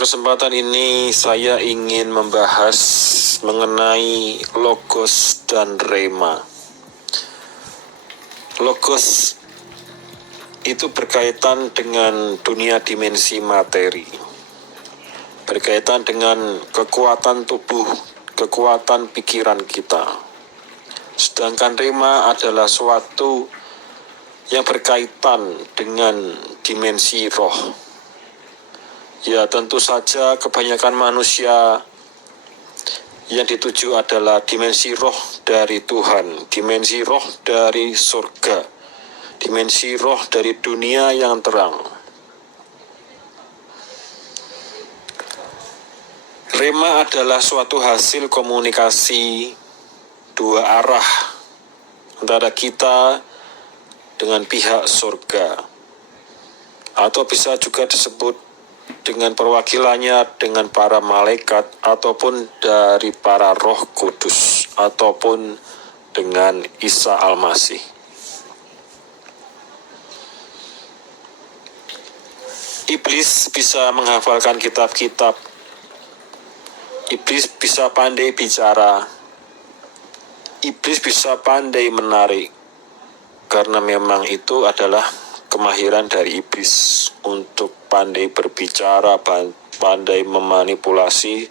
kesempatan ini saya ingin membahas mengenai logos dan rema. Logos itu berkaitan dengan dunia dimensi materi, berkaitan dengan kekuatan tubuh, kekuatan pikiran kita. Sedangkan rema adalah suatu yang berkaitan dengan dimensi roh. Ya, tentu saja kebanyakan manusia yang dituju adalah dimensi roh dari Tuhan, dimensi roh dari surga, dimensi roh dari dunia yang terang. Rema adalah suatu hasil komunikasi dua arah antara kita dengan pihak surga, atau bisa juga disebut dengan perwakilannya dengan para malaikat, ataupun dari para roh kudus, ataupun dengan Isa Al-Masih. Iblis bisa menghafalkan kitab-kitab, iblis bisa pandai bicara, iblis bisa pandai menarik, karena memang itu adalah kemahiran dari iblis untuk pandai berbicara, pandai memanipulasi,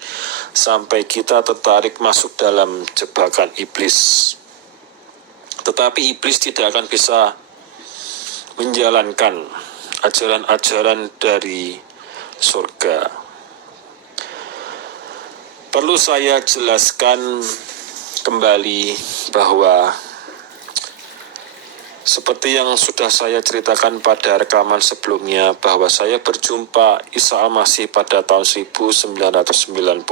sampai kita tertarik masuk dalam jebakan iblis. Tetapi iblis tidak akan bisa menjalankan ajaran-ajaran dari surga. Perlu saya jelaskan kembali bahwa seperti yang sudah saya ceritakan pada rekaman sebelumnya, bahwa saya berjumpa Isa Al-Masih pada tahun 1996.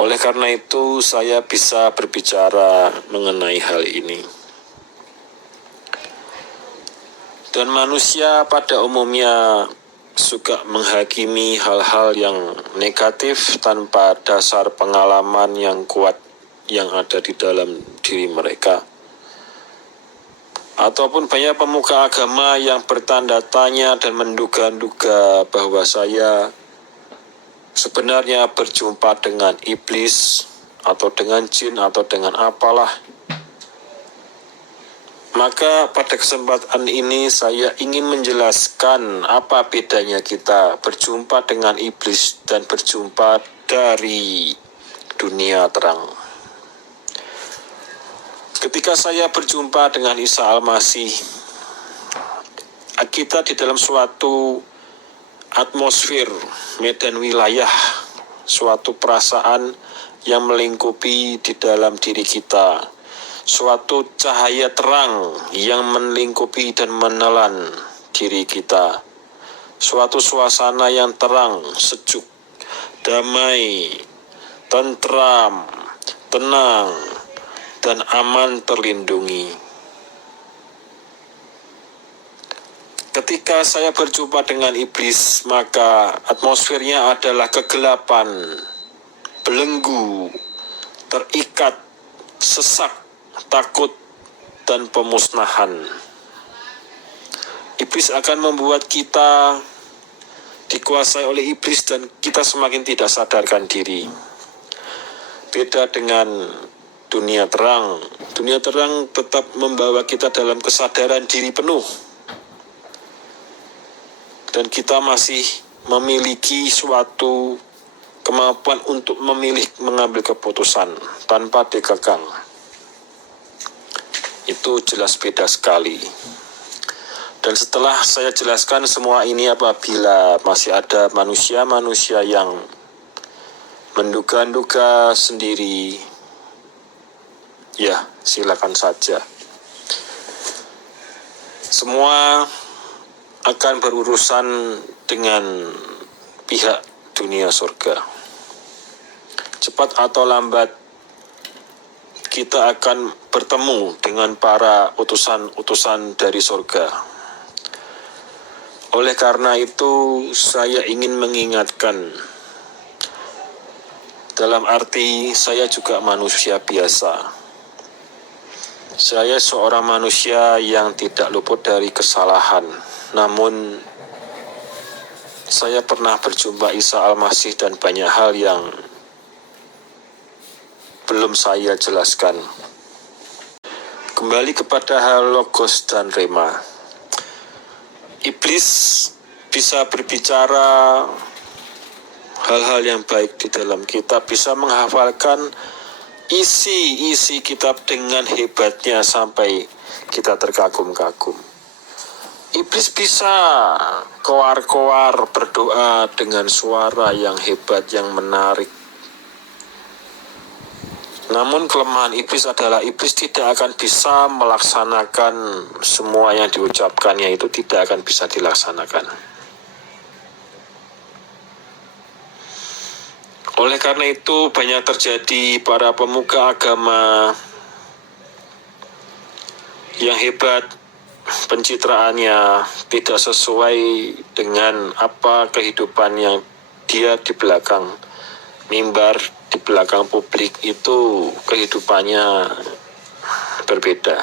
Oleh karena itu, saya bisa berbicara mengenai hal ini. Dan manusia pada umumnya suka menghakimi hal-hal yang negatif tanpa dasar pengalaman yang kuat yang ada di dalam diri mereka. Ataupun banyak pemuka agama yang bertanda tanya dan menduga-duga bahwa saya sebenarnya berjumpa dengan iblis, atau dengan jin, atau dengan apalah. Maka pada kesempatan ini saya ingin menjelaskan apa bedanya kita berjumpa dengan iblis dan berjumpa dari dunia terang. Ketika saya berjumpa dengan Isa Al-Masih, kita di dalam suatu atmosfer, medan wilayah, suatu perasaan yang melingkupi di dalam diri kita, suatu cahaya terang yang melingkupi dan menelan diri kita, suatu suasana yang terang, sejuk, damai, tentram, tenang, dan aman terlindungi. Ketika saya berjumpa dengan iblis, maka atmosfernya adalah kegelapan, belenggu, terikat, sesak, takut, dan pemusnahan. Iblis akan membuat kita dikuasai oleh iblis dan kita semakin tidak sadarkan diri. Beda dengan dunia terang. Dunia terang tetap membawa kita dalam kesadaran diri penuh. Dan kita masih memiliki suatu kemampuan untuk memilih mengambil keputusan tanpa dikekang. Itu jelas beda sekali. Dan setelah saya jelaskan semua ini, apabila masih ada manusia-manusia yang menduga-duga sendiri, ya, silakan saja. Semua akan berurusan dengan pihak dunia surga. Cepat atau lambat kita akan bertemu dengan para utusan-utusan dari surga. Oleh karena itu, saya ingin mengingatkan, dalam arti saya juga manusia biasa. Saya seorang manusia yang tidak luput dari kesalahan, namun saya pernah berjumpa Isa Al-Masih dan banyak hal yang belum saya jelaskan. Kembali kepada hal logos dan rema. Iblis bisa berbicara hal-hal yang baik di dalam kitab, bisa menghafalkan isi kitab dengan hebatnya sampai kita terkagum-kagum. Iblis bisa koar-koar berdoa dengan suara yang hebat, yang menarik. Namun kelemahan iblis adalah iblis tidak akan bisa melaksanakan semua yang diucapkannya, itu tidak akan bisa dilaksanakan. Oleh karena itu banyak terjadi para pemuka agama yang hebat, pencitraannya tidak sesuai dengan apa kehidupan yang dia di belakang mimbar, di belakang publik itu kehidupannya berbeda.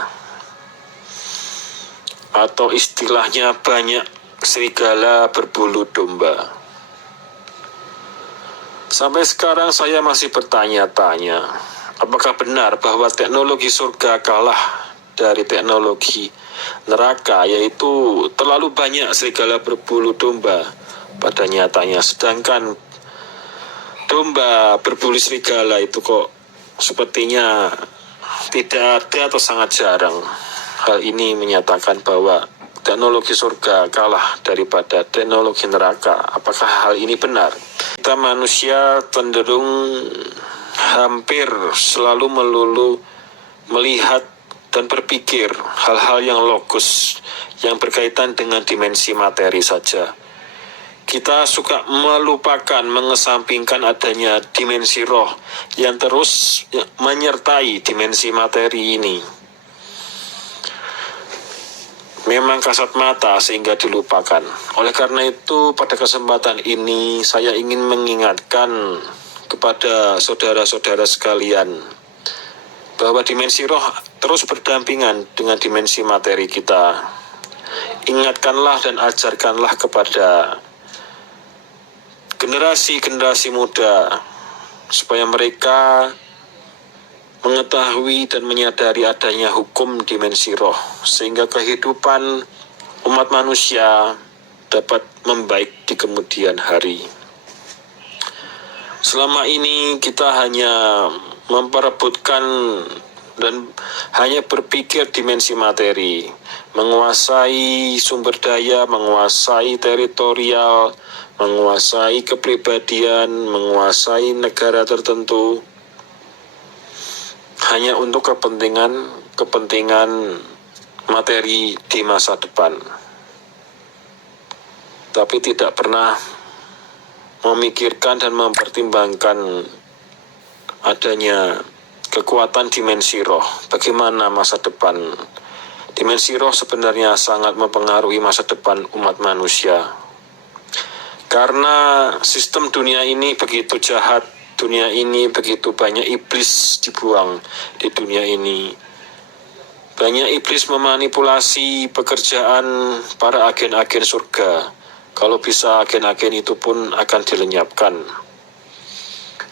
Atau istilahnya banyak serigala berbulu domba. Sampai sekarang saya masih bertanya-tanya, apakah benar bahwa teknologi surga kalah dari teknologi neraka, yaitu terlalu banyak serigala berbulu domba pada nyatanya, sedangkan domba berbulu serigala itu kok sepertinya tidak ada atau sangat jarang. Hal ini menyatakan bahwa teknologi surga kalah daripada teknologi neraka. Apakah hal ini benar? Kita manusia cenderung hampir selalu melulu melihat dan berpikir hal-hal yang logos, yang berkaitan dengan dimensi materi saja. Kita suka melupakan, mengesampingkan adanya dimensi roh yang terus menyertai dimensi materi ini. Memang kasat mata sehingga dilupakan. Oleh karena itu pada kesempatan ini saya ingin mengingatkan kepada saudara-saudara sekalian bahwa dimensi roh terus berdampingan dengan dimensi materi kita. Ingatkanlah dan ajarkanlah kepada generasi-generasi muda supaya mereka mengetahui dan menyadari adanya hukum dimensi roh, sehingga kehidupan umat manusia dapat membaik di kemudian hari. Selama ini kita hanya memperebutkan dan hanya berpikir dimensi materi, menguasai sumber daya, menguasai teritorial, menguasai kepribadian, menguasai negara tertentu, hanya untuk kepentingan materi di masa depan, tapi tidak pernah memikirkan dan mempertimbangkan adanya kekuatan dimensi roh. Bagaimana masa depan? Dimensi roh sebenarnya sangat mempengaruhi masa depan umat manusia, karena sistem dunia ini begitu jahat. Dunia ini begitu banyak iblis dibuang di dunia ini. Banyak iblis memanipulasi pekerjaan para agen-agen surga. Kalau bisa agen-agen itu pun akan dilenyapkan.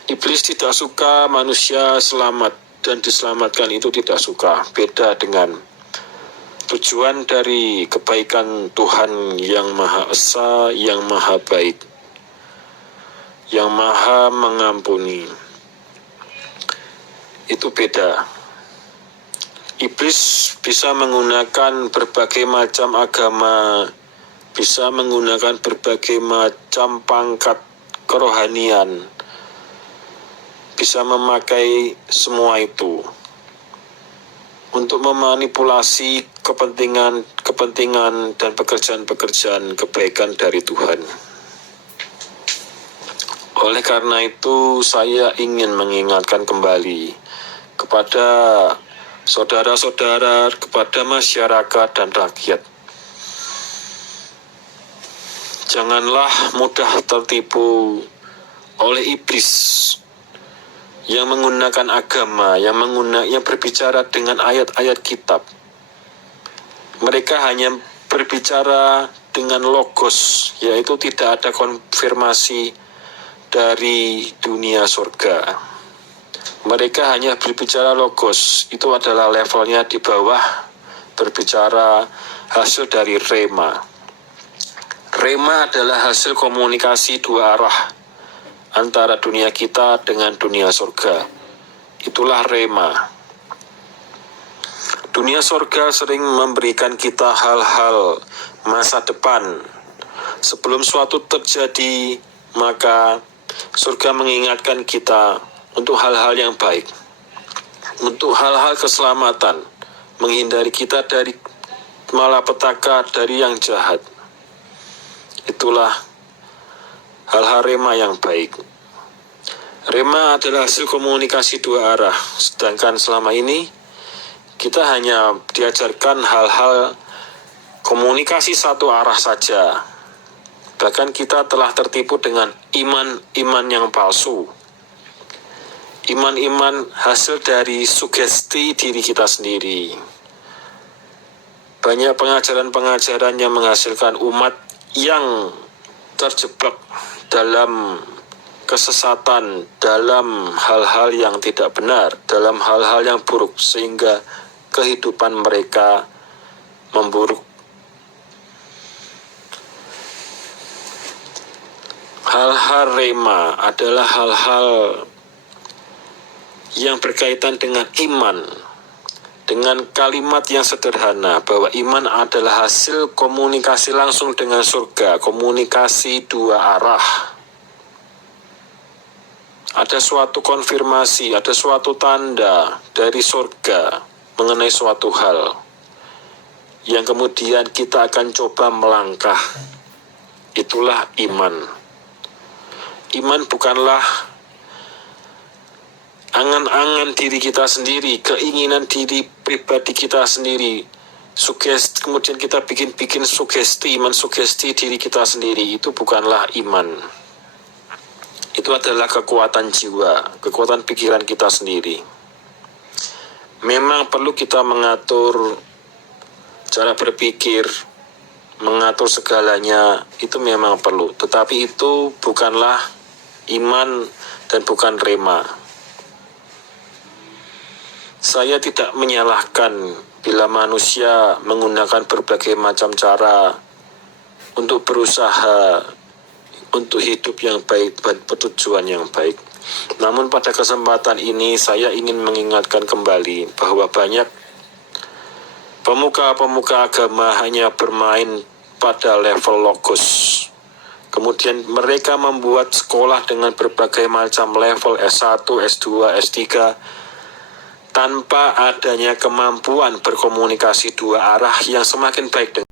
Iblis tidak suka manusia selamat dan diselamatkan, itu tidak suka. Beda dengan tujuan dari kebaikan Tuhan yang Maha Esa, yang Maha Baik, yang Maha Mengampuni. Itu beda. Iblis bisa menggunakan berbagai macam agama, bisa menggunakan berbagai macam pangkat kerohanian, bisa memakai semua itu untuk memanipulasi kepentingan dan pekerjaan-pekerjaan kebaikan dari Tuhan. Oleh karena itu saya ingin mengingatkan kembali kepada saudara-saudara, kepada masyarakat dan rakyat. Janganlah mudah tertipu oleh iblis yang menggunakan agama, yang berbicara dengan ayat-ayat kitab. Mereka hanya berbicara dengan logos, yaitu tidak ada konfirmasi dari dunia surga. Mereka hanya berbicara logos, itu adalah levelnya di bawah berbicara hasil dari rema. Rema adalah hasil komunikasi dua arah antara dunia kita dengan dunia surga. Itulah rema. Dunia surga sering memberikan kita hal-hal masa depan. Sebelum suatu terjadi, maka surga mengingatkan kita untuk hal-hal yang baik, untuk hal-hal keselamatan, menghindari kita dari malapetaka, dari yang jahat. Itulah hal-hal rema yang baik. Rema adalah hasil komunikasi dua arah, sedangkan selama ini kita hanya diajarkan hal-hal komunikasi satu arah saja. Bahkan kita telah tertipu dengan iman-iman yang palsu. Iman-iman hasil dari sugesti diri kita sendiri. Banyak pengajaran-pengajaran yang menghasilkan umat yang terjebak dalam kesesatan, dalam hal-hal yang tidak benar, dalam hal-hal yang buruk, sehingga kehidupan mereka memburuk. Hal-hal rema adalah hal-hal yang berkaitan dengan iman, dengan kalimat yang sederhana bahwa iman adalah hasil komunikasi langsung dengan surga, komunikasi dua arah. Ada suatu konfirmasi, ada suatu tanda dari surga mengenai suatu hal yang kemudian kita akan coba melangkah. Itulah iman. Iman bukanlah angan-angan diri kita sendiri, keinginan diri pribadi kita sendiri, sugesti, kemudian kita bikin sugesti, mensugesti diri kita sendiri. Itu bukanlah iman. Itu adalah kekuatan jiwa, kekuatan pikiran kita sendiri. Memang perlu kita mengatur cara berpikir, mengatur segalanya, itu memang perlu. Tetapi itu bukanlah iman dan bukan rema. Saya tidak menyalahkan bila manusia menggunakan berbagai macam cara untuk berusaha untuk hidup yang baik dan bertujuan yang baik. Namun pada kesempatan ini saya ingin mengingatkan kembali bahwa banyak pemuka-pemuka agama hanya bermain pada level logos. Kemudian mereka membuat sekolah dengan berbagai macam level S1, S2, S3 tanpa adanya kemampuan berkomunikasi dua arah yang semakin baik dengan